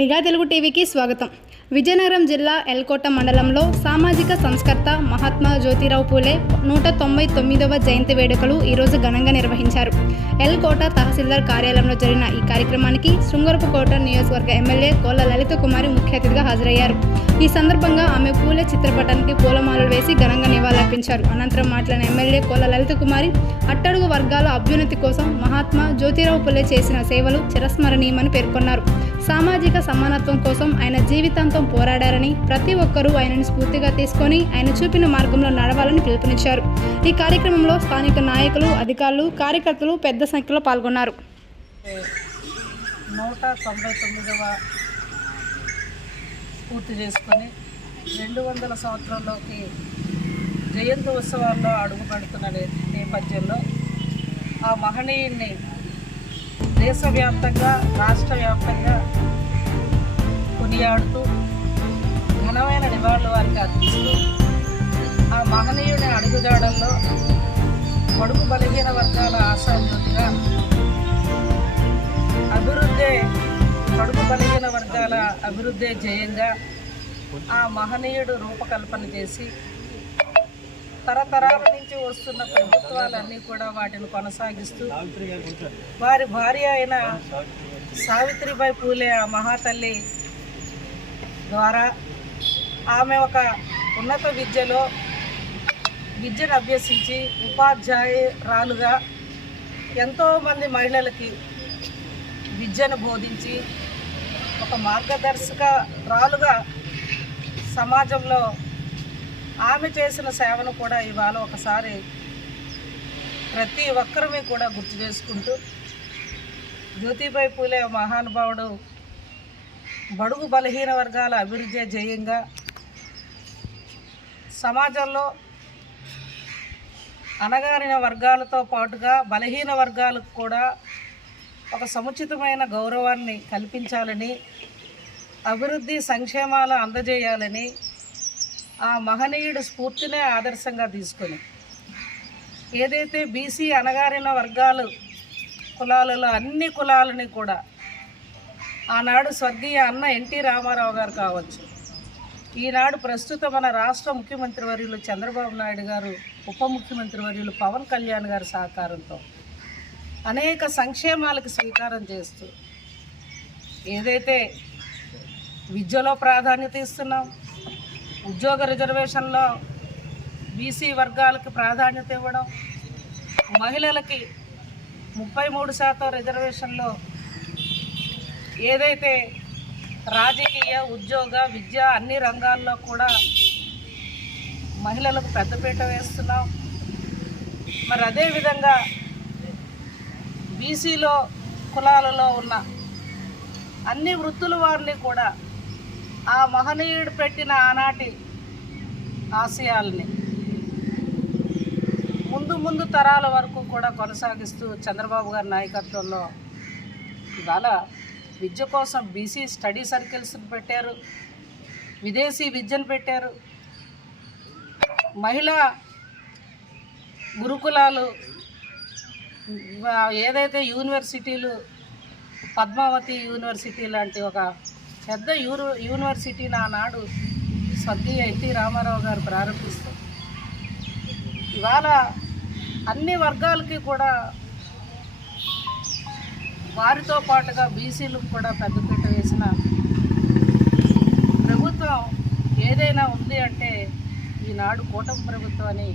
నిఘా తెలుగు టీవీకి స్వాగతం. విజయనగరం జిల్లా ఎల్కోట మండలంలో సామాజిక సంస్కర్త మహాత్మా జ్యోతిరావు పూలే 199వ జయంతి వేడుకలు ఈరోజు ఘనంగా నిర్వహించారు. ఎల్కోట తహసీల్దార్ కార్యాలయంలో జరిగిన ఈ కార్యక్రమానికి శృంగరపుకోట నియోజకవర్గ ఎమ్మెల్యే కోళ్ల లలిత కుమారి ముఖ్య అతిథిగా హాజరయ్యారు. ఈ సందర్భంగా ఆమె పూలే చిత్రపటానికి పూలమాలలు వేసి ఘనంగా నివాళులర్పించారు. అనంతరం మాట్లాడిన ఎమ్మెల్యే కోళ్ల లలిత కుమారి అట్టడుగు వర్గాల అభ్యున్నతి కోసం మహాత్మా జ్యోతిరావు పూలే చేసిన సేవలు చిరస్మరణీయమని పేర్కొన్నారు. సామాజిక సమానత్వం కోసం ఆయన జీవితాంతం పోరాడారని, ప్రతి ఒక్కరూ ఆయనను స్ఫూర్తిగా తీసుకొని ఆయన చూపిన మార్గంలో నడవాలని పిలుపునిచ్చారు. ఈ కార్యక్రమంలో స్థానిక నాయకులు, అధికారులు, కార్యకర్తలు పెద్ద సంఖ్యలో పాల్గొన్నారు. 199వ పూర్తి చేసుకొని 200 సంవత్సరాల్లోకి జయంతి ఉత్సవాల్లో అడుగుపెడుతున్న నేపథ్యంలో ఆ మహనీయుడిని దేశవ్యాప్తంగా, రాష్ట్ర వ్యాప్తంగా కొనియాడుతూ ఘనమైన నివాళులు వారికి అర్పిస్తూ ఆ మహనీయుని అడుగుజాడల్లో బడుగు బలహీన వర్గాల ఆశాజ్యోతిగా బడుగు బలహీన వర్గాల అభివృద్ధి జయంగా ఆ మహనీయుడు రూపకల్పన చేసి తరతరాల నుంచి వస్తున్న ప్రభుత్వాలన్నీ కూడా వాటిని కొనసాగిస్తూ వారి భార్య అయిన సావిత్రిబాయి పూలే ఆ మహాతల్లి ద్వారా ఆమె ఒక ఉన్నత విద్యను అభ్యసించి ఉపాధ్యాయురాలుగా ఎంతోమంది మహిళలకి విద్యను బోధించి ఒక మార్గదర్శకురాలుగా సమాజంలో ఆమె చేసిన సేవను కూడా ఇవాళ ఒకసారి ప్రతి ఒక్కరిని కూడా గుర్తు చేసుకుంటూ జ్యోతిబాయి పూలే మహానుభావుడు బడుగు బలహీన వర్గాల అభివృద్ధి జయంగా సమాజంలో అణగారిన వర్గాలతో పాటుగా బలహీన వర్గాలకు కూడా ఒక సముచితమైన గౌరవాన్ని కల్పించాలని, అభివృద్ధి సంక్షేమాలు అందజేయాలని ఆ మహనీయుడు స్ఫూర్తినే ఆదర్శంగా తీసుకొని ఏదైతే బీసీ అణగారిన వర్గాలు కులాలలో అన్ని కులాలని కూడా ఆనాడు స్వర్గీయ అన్న ఎన్టీ రామారావు గారు కావచ్చు, ఈనాడు ప్రస్తుత మన రాష్ట్ర ముఖ్యమంత్రి వర్యులు చంద్రబాబు నాయుడు గారు, ఉప ముఖ్యమంత్రి వర్యులు పవన్ కళ్యాణ్ గారి సహకారంతో అనేక సంక్షేమాలకు స్వీకారం చేస్తూ ఏదైతే విద్యలో ప్రాధాన్యత ఇస్తున్నాం, ఉద్యోగ రిజర్వేషన్లో బీసీ వర్గాలకు ప్రాధాన్యత ఇవ్వడం, మహిళలకి 33% రిజర్వేషన్లో ఏదైతే రాజకీయ, ఉద్యోగ, విద్య అన్ని రంగాల్లో కూడా మహిళలకు పెద్దపీట వేస్తున్నాం. మరి అదేవిధంగా బీసీలో కులాలలో ఉన్న అన్ని వృత్తుల వారిని కూడా ఆ మహనీయుడు పెట్టిన ఆనాటి ఆశయాల్ని ముందు తరాల వరకు కూడా కొనసాగిస్తూ చంద్రబాబు గారి నాయకత్వంలో ఇవాళ విద్య కోసం బీసీ స్టడీ సర్కిల్స్ని పెట్టారు, విదేశీ విద్యను పెట్టారు, మహిళా గురుకులాలు, ఏదైతే యూనివర్సిటీలు, పద్మావతి యూనివర్సిటీ లాంటి ఒక పెద్ద యూనివర్సిటీని ఆనాడు స్వర్గీయ ఎన్టీ రామారావు గారు ప్రారంభిస్తూ ఇవాళ అన్ని వర్గాలకి కూడా వారితో పాటుగా బీసీలకు కూడా పెద్దపీట వేసిన ప్రభుత్వం ఏదైనా ఉంది అంటే ఈనాడు కూటమి ప్రభుత్వం అని